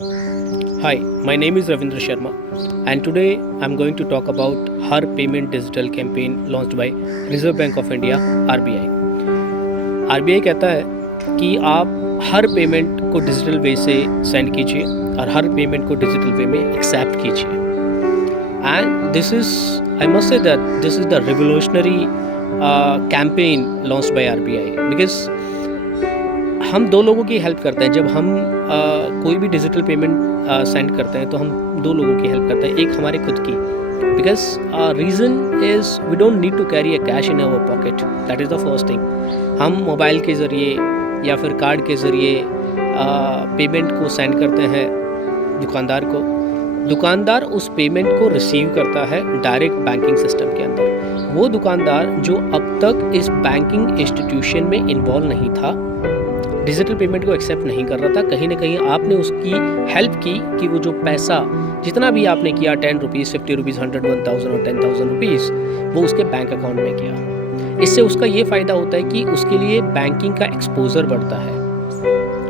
Hi, my name is Ravindra Sharma, and today I'm going to talk about Har Payment Digital campaign launched by Reserve Bank of India (RBI). RBI कहता है कि आप हर payment को digital वे से send कीजिए और हर payment को digital वे में एक्सेप्ट कीजिए। And this is, I must say that this is the revolutionary campaign launched by RBI, because हम दो लोगों की हेल्प करते हैं। जब हम कोई भी डिजिटल पेमेंट सेंड करते हैं तो हम दो लोगों की हेल्प करते हैं, एक हमारे खुद की, because reason is we don't need to carry a cash in our pocket, that is the first thing. हम मोबाइल के ज़रिए या फिर कार्ड के ज़रिए पेमेंट को सेंड करते हैं दुकानदार को। दुकानदार उस पेमेंट को रिसीव करता है डायरेक्ट बैंकिंग सिस्टम के अंदर। वो दुकानदार जो अब तक इस बैंकिंग इंस्टीट्यूशन में इन्वॉल्व नहीं था, डिजिटल पेमेंट को एक्सेप्ट नहीं कर रहा था, कहीं ना कहीं आपने उसकी हेल्प की कि वो जो पैसा जितना भी आपने किया, 10 रुपीज़, 50 रुपीज़, 100, 1000 और 10,000 रुपीज़, वो उसके बैंक अकाउंट में किया। इससे उसका ये फ़ायदा होता है कि उसके लिए बैंकिंग का एक्सपोजर बढ़ता है।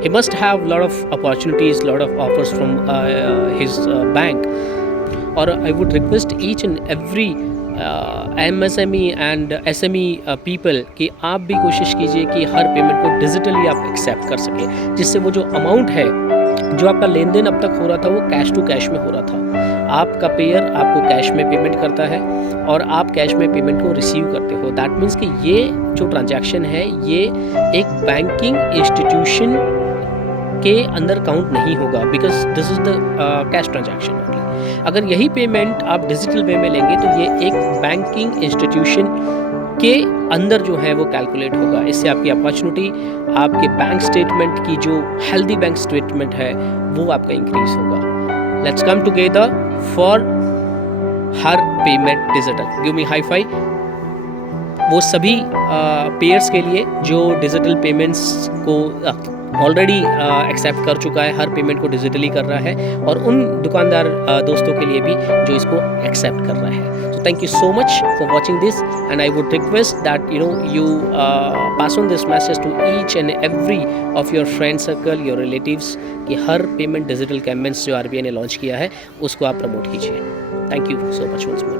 He must have lot of opportunities, lot of offers from his bank. और I would request each and every MSME and SME people कि आप भी कोशिश कीजिए कि हर पेमेंट को डिजिटली आप एक्सेप्ट कर सकें, जिससे वो जो अमाउंट है, जो आपका लेन देन अब तक हो रहा था, वो कैश टू कैश में हो रहा था। आपका पेयर आपको कैश में पेमेंट करता है और आप कैश में पेमेंट को रिसीव करते हो। दैट मीन्स कि ये जो ट्रांजैक्शन है, ये एक बैंकिंग इंस्टीट्यूशन के अंदर काउंट नहीं होगा, because this is the cash transaction only. अगर यही पेमेंट आप डिजिटल वे में लेंगे तो ये एक बैंकिंग इंस्टीट्यूशन के अंदर जो है वो कैलकुलेट होगा। इससे आपकी अपॉर्चुनिटी, आपके बैंक स्टेटमेंट की जो हेल्दी बैंक स्टेटमेंट है, वो आपका इंक्रीज होगा। Let's come together for her payment digital. Give me high five वो सभी पेयर्स के लिए जो डिजिटल पेमेंट्स को ऑलरेडी एक्सेप्ट कर चुका है, हर पेमेंट को डिजिटली कर रहा है, और उन दुकानदार दोस्तों के लिए भी जो इसको एक्सेप्ट कर रहा है। So thank you so much for watching this, and I would request that you pass on this message to each and every of your friend circle, your relatives, कि हर पेमेंट डिजिटल कैंपेन्स जो RBI ने launch किया है उसको आप promote कीजिए। Thank you so much once more.